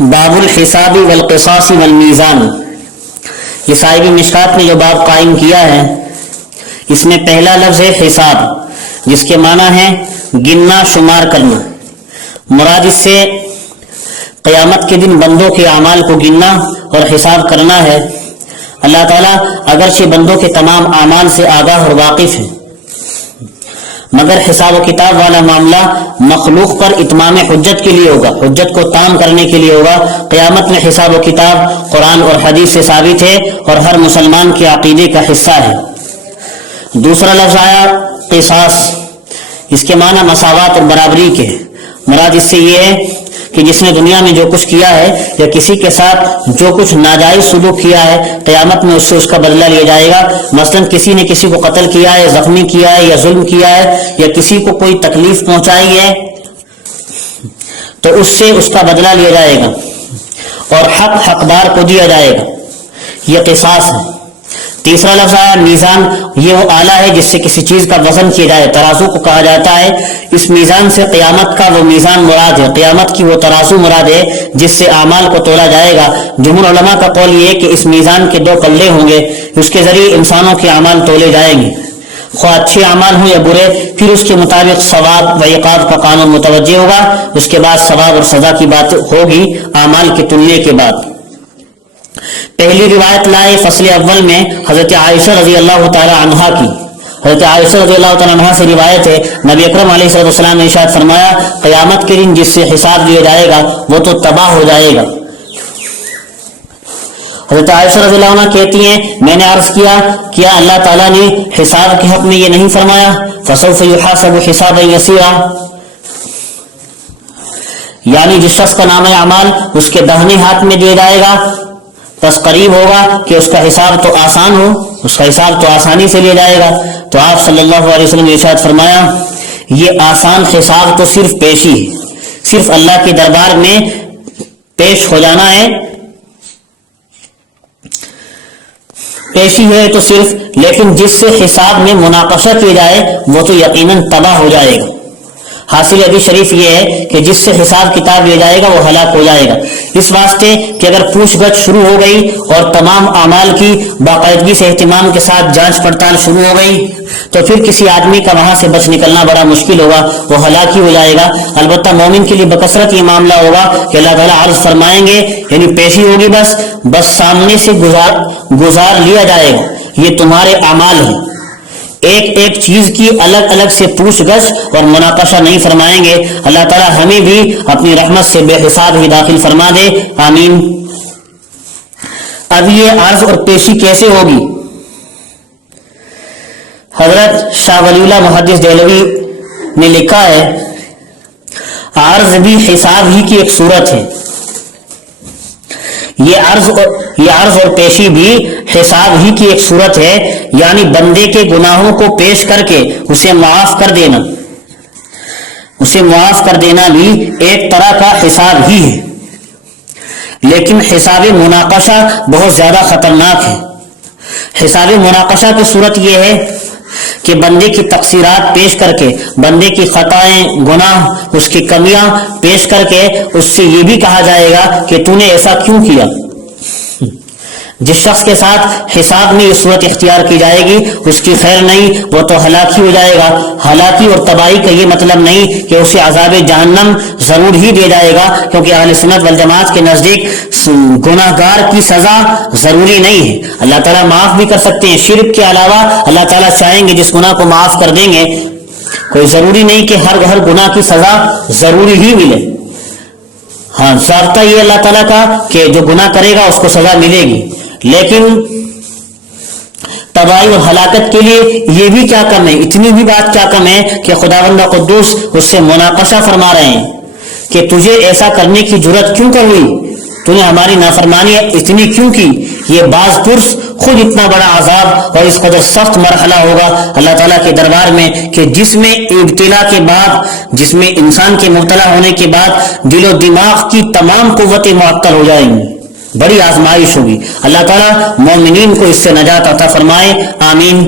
باب الحساب والقصاص والمیزان، یہ صاحب مشکات نے جو باب قائم کیا ہے اس میں پہلا لفظ ہے حساب، جس کے معنی ہے گننا شمار کرنا۔ مراد اس سے قیامت کے دن بندوں کے اعمال کو گننا اور حساب کرنا ہے۔ اللہ تعالیٰ اگرچہ بندوں کے تمام اعمال سے آگاہ اور واقف ہے، مگر حساب و کتاب والا معاملہ مخلوق پر اتمام حجت کے لیے ہوگا، حجت کو تام کرنے کے لیے ہوگا۔ قیامت میں حساب و کتاب قرآن اور حدیث سے ثابت ہے اور ہر مسلمان کے عقیدے کا حصہ ہے۔ دوسرا لفظ آیا قصاص، اس کے معنی مساوات اور برابری کے ہیں۔ مراد اس سے یہ ہے کہ جس نے دنیا میں جو کچھ کیا ہے یا کسی کے ساتھ جو کچھ ناجائز سلوک کیا ہے، قیامت میں اس سے اس کا بدلہ لیا جائے گا۔ مثلا کسی نے کسی کو قتل کیا ہے، زخمی کیا ہے یا ظلم کیا ہے یا کسی کو کوئی تکلیف پہنچائی ہے تو اس سے اس کا بدلہ لیا جائے گا اور حق حقدار کو دیا جائے گا، یہ قصاص ہے۔ تیسرا لفظ آیا میزان، یہ وہ آلہ ہے جس سے کسی چیز کا وزن کیا جائے، ترازو کو کہا جاتا ہے۔ اس میزان سے قیامت کا وہ میزان مراد ہے، قیامت کی وہ ترازو مراد ہے جس سے اعمال کو تولا جائے گا۔ جمہور علماء کا قول یہ ہے کہ اس میزان کے دو پلے ہوں گے، اس کے ذریعے انسانوں کے اعمال تولے جائیں گے، خواہ اچھے اعمال ہوں یا برے۔ پھر اس کے مطابق ثواب و عقاب کا قانون متوجہ ہوگا، اس کے بعد ثواب اور سزا کی بات ہوگی اعمال کے تلنے کے بعد۔ پہلی روایت لائے فصل اول میں حضرت عائشہ رضی اللہ تعالی عنہا کی۔ حضرت عائشہ رضی اللہ تعالی عنہا سے روایت ہے، نبی اکرم علیہ السلام نے ارشاد فرمایا، قیامت کے دن جس سے حساب لیا جائے گا وہ تو تباہ ہو جائے گا۔ حضرت عائشہ رضی اللہ عنہ کہتی ہیں، میں نے عرض کیا اللہ تعالیٰ نے حساب کے حق میں یہ نہیں فرمایا فسوف یحاسب حسابا یسیرا، یعنی جس شخص کا نامہ اعمال اس کے داہنے ہاتھ میں دیا جائے گا بس قریب ہوگا کہ اس کا حساب تو آسان ہو، اس کا حساب تو آسانی سے لیا جائے گا۔ تو آپ صلی اللہ علیہ وسلم نے ارشاد فرمایا، یہ آسان حساب تو صرف پیشی ہے، صرف اللہ کے دربار میں پیش ہو جانا ہے، پیشی ہے تو صرف، لیکن جس سے حساب میں مناقشہ کیا جائے وہ تو یقیناً تباہ ہو جائے گا۔ حاصل حدیث شریف یہ ہے کہ جس سے حساب کتاب لیا جائے گا وہ ہلاک ہو جائے گا، اس واسطے کہ اگر پوچھ گچھ شروع ہو گئی اور تمام اعمال کی باقاعدگی سے اہتمام کے ساتھ جانچ پڑتال شروع ہو گئی تو پھر کسی آدمی کا وہاں سے بچ نکلنا بڑا مشکل ہوگا، وہ ہلاک ہی ہو جائے گا۔ البتہ مومن کے لیے بکثرت یہ معاملہ ہوگا کہ اللہ تعالیٰ عرض فرمائیں گے، یعنی پیشی ہوگی، بس سامنے سے گزار لیا جائے گا، یہ تمہارے اعمال ہیں، ایک ایک چیز کی الگ الگ سے پوچھ گچھ اور مناقشہ نہیں فرمائیں گے۔ اللہ تعالیٰ ہمیں بھی اپنی رحمت سے بے حساب ہی داخل فرما دے، آمین۔ اب یہ عرض اور پیشی کیسے ہوگی؟ حضرت شاہ ولی اللہ محدث دہلوی نے لکھا ہے، عرض بھی حساب ہی کی ایک صورت ہے، یہ عرض اور پیشی بھی حساب ہی کی ایک صورت ہے، یعنی بندے کے گناہوں کو پیش کر کے اسے معاف کر دینا بھی ایک طرح کا حساب ہی ہے، لیکن حساب مناقشہ بہت زیادہ خطرناک ہے۔ حساب مناقشہ کی صورت یہ ہے کہ بندے کی تقصیرات پیش کر کے، بندے کی خطائیں، گناہ، اس کی کمیاں پیش کر کے اس سے یہ بھی کہا جائے گا کہ تو نے ایسا کیوں کیا۔ جس شخص کے ساتھ حساب میں یہ صورت اختیار کی جائے گی اس کی خیر نہیں، وہ تو ہلاکی ہو جائے گا۔ ہلاکی اور تباہی کا یہ مطلب نہیں کہ اسے عذاب جہنم ضرور ہی دیا جائے گا، کیونکہ اہل سنت والجماعت کے نزدیک گناہ گار کی سزا ضروری نہیں ہے، اللہ تعالیٰ معاف بھی کر سکتے ہیں۔ شرک کے علاوہ اللہ تعالیٰ چاہیں گے جس گناہ کو معاف کر دیں گے، کوئی ضروری نہیں کہ ہر گناہ کی سزا ضروری ہی ملے۔ ہاں، ضابطہ یہ اللہ تعالیٰ کا کہ جو گناہ کرے گا اس کو سزا ملے گی، لیکن تباہی اور ہلاکت کے لیے یہ بھی کیا کم ہے، اتنی بھی بات کیا کم ہے کہ خداوند قدوس اس سے مناقشہ فرما رہے ہیں کہ تجھے ایسا کرنے کی جرت کیوں کر ہوئی، تو نے ہماری نافرمانی اتنی کیوں کی۔ یہ باز پرس خود اتنا بڑا عذاب اور اس قدر سخت مرحلہ ہوگا اللہ تعالیٰ کے دربار میں کہ جس میں ابتلا کے بعد، جس میں انسان کے مبتلا ہونے کے بعد دل و دماغ کی تمام قوتیں معطل ہو جائیں گی، بڑی آزمائش ہوگی۔ اللہ تعالیٰ مومنین کو اس سے نجات عطا فرمائے، آمین۔